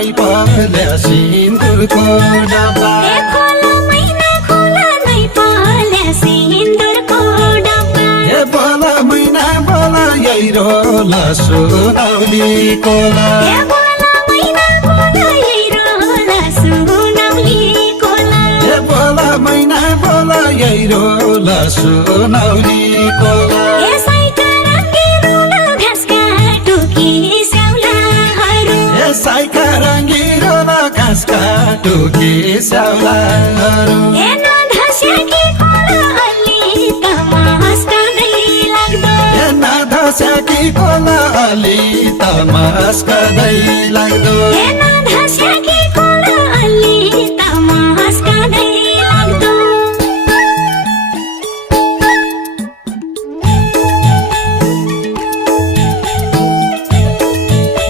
नै पर्ला सिन्दुरको डब्बा बोला मैना बोला यही रोला सुनौली कोला बोला मैना बोला यही रोला सुनौली कोला साइका रङ्गी रोला घाँस काटो कि स्याउलाहरू धस्याकी कोला अलि तमास कदै लाग्दो